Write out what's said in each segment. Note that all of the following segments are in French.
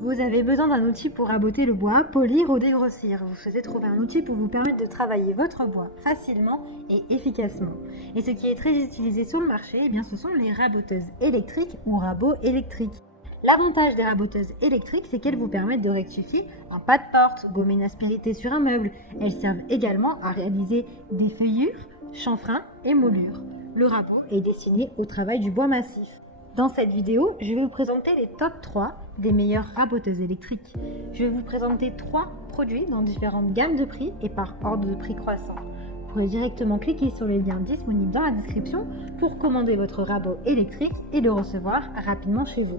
Vous avez besoin d'un outil pour raboter le bois, polir ou dégrossir. Vous souhaitez trouver un outil pour vous permettre de travailler votre bois facilement et efficacement. Et ce qui est très utilisé sur le marché, eh bien, ce sont les raboteuses électriques ou rabots électriques. L'avantage des raboteuses électriques, c'est qu'elles vous permettent de rectifier un pas de porte, gommer une aspérité sur un meuble. Elles servent également à réaliser des feuillures, chanfreins et moulures. Le rabot est destiné au travail du bois massif. Dans cette vidéo, je vais vous présenter les top 3 des meilleures raboteuses électriques. Je vais vous présenter 3 produits dans différentes gammes de prix et par ordre de prix croissant. Vous pourrez directement cliquer sur les liens disponibles dans la description pour commander votre rabot électrique et le recevoir rapidement chez vous.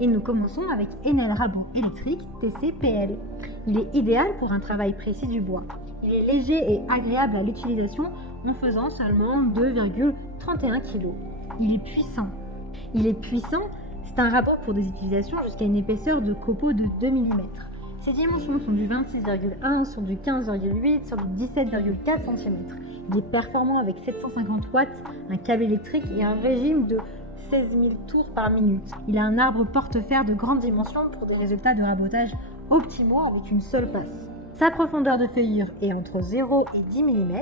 Et nous commençons avec Enel Rabot électrique TCPL. Il est idéal pour un travail précis du bois. Il est léger et agréable à l'utilisation en faisant seulement 2,31 kg. Il est puissant. C'est un rabot pour des utilisations jusqu'à une épaisseur de copeaux de 2 mm. Ses dimensions sont du 26,1 sur du 15,8 sur du 17,4 cm. Il est performant avec 750 watts, un câble électrique et un régime de 16 000 tours par minute. Il a un arbre porte-fer de grande dimension pour des résultats de rabotage optimaux avec une seule passe. Sa profondeur de feuillure est entre 0 et 10 mm.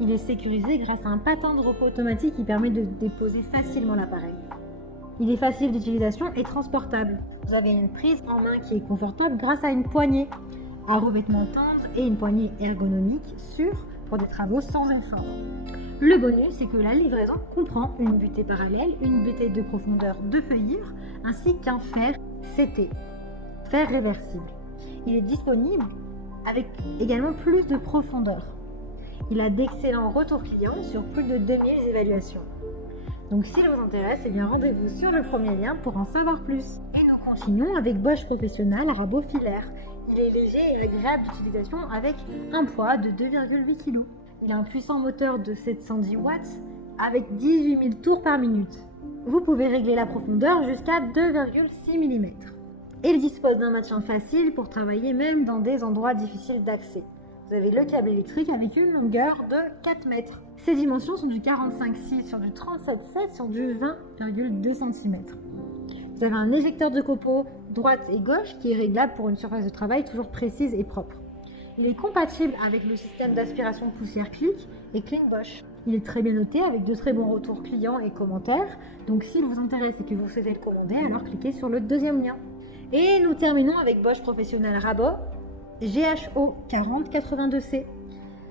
Il est sécurisé grâce à un patin de repos automatique qui permet de déposer facilement l'appareil. Il est facile d'utilisation et transportable. Vous avez une prise en main qui est confortable grâce à une poignée à revêtement tendre et une poignée ergonomique sûre pour des travaux sans effort. Le bonus, c'est que la livraison comprend une butée parallèle, une butée de profondeur de feuillure ainsi qu'un fer CT, fer réversible. Il est disponible avec également plus de profondeur. Il a d'excellents retours clients sur plus de 2000 évaluations. Donc s'il vous intéresse, eh bien rendez-vous sur le premier lien pour en savoir plus. Et nous continuons avec Bosch Professional Rabot Filaire. Il est léger et agréable d'utilisation avec un poids de 2,8 kg. Il a un puissant moteur de 710 watts avec 18 000 tours par minute. Vous pouvez régler la profondeur jusqu'à 2,6 mm. Il dispose d'un maintien facile pour travailler même dans des endroits difficiles d'accès. Vous avez le câble électrique avec une longueur de 4 mètres. Ses dimensions sont du 45,6 sur du 37,7 sur du 20,2 cm. Vous avez un éjecteur de copeaux droite et gauche qui est réglable pour une surface de travail toujours précise et propre. Il est compatible avec le système d'aspiration poussière Click et Clean Bosch. Il est très bien noté avec de très bons retours clients et commentaires. Donc s'il vous intéresse et que vous souhaitez le commander, alors cliquez sur le deuxième lien. Et nous terminons avec Bosch Professional Rabot GHO 4082C.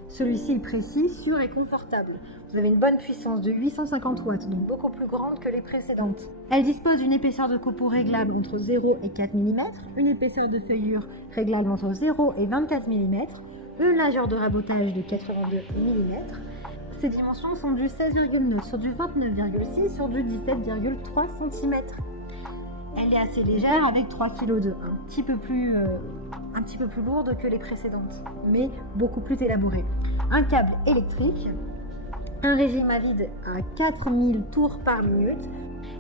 Celui-ci est précis, sûr et confortable. Vous avez une bonne puissance de 850 watts, donc beaucoup plus grande que les précédentes. Elle dispose d'une épaisseur de copeaux réglable entre 0 et 4 mm, une épaisseur de feuillure réglable entre 0 et 24 mm, une largeur de rabotage de 82 mm. Ses dimensions sont du 16,9 sur du 29,6 sur du 17,3 cm. Elle est assez légère avec 3 kg de un petit peu plus lourde que les précédentes, mais beaucoup plus élaborée. Un câble électrique, un régime à vide à 4000 tours par minute.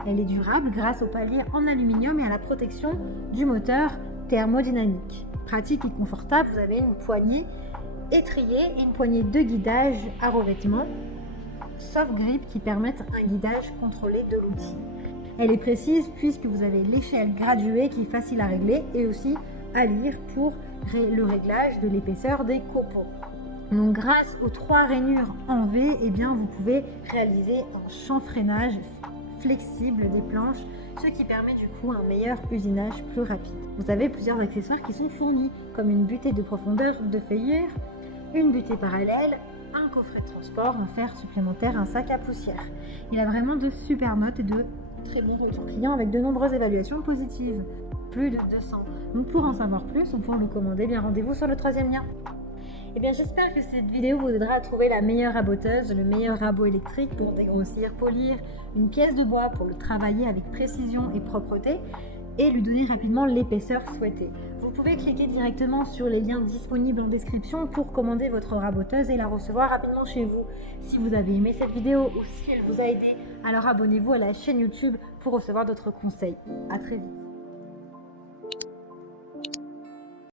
Elle est durable grâce au palier en aluminium et à la protection du moteur thermodynamique. Pratique et confortable, vous avez une poignée étriée et une poignée de guidage à revêtement soft grip qui permettent un guidage contrôlé de l'outil. Elle est précise puisque vous avez l'échelle graduée qui est facile à régler et aussi à lire pour le réglage de l'épaisseur des copeaux. Donc grâce aux 3 rainures en V, eh bien, vous pouvez réaliser un chanfreinage flexible des planches, ce qui permet du coup un meilleur usinage plus rapide. Vous avez plusieurs accessoires qui sont fournis, comme une butée de profondeur de feuillure, une butée parallèle, un coffret de transport, un fer supplémentaire, un sac à poussière. Il a vraiment de super notes et de très bons retours clients avec de nombreuses évaluations positives, plus de 200. Donc pour en savoir plus ou pour le commander, bien rendez-vous sur le troisième lien. Et bien j'espère que cette vidéo vous aidera à trouver la meilleure raboteuse, le meilleur rabot électrique pour dégrossir, polir une pièce de bois pour le travailler avec précision et propreté et lui donner rapidement l'épaisseur souhaitée. Vous pouvez cliquer directement sur les liens disponibles en description pour commander votre raboteuse et la recevoir rapidement chez vous. Si vous avez aimé cette vidéo ou si elle vous a aidé, alors abonnez-vous à la chaîne YouTube pour recevoir d'autres conseils. À très vite.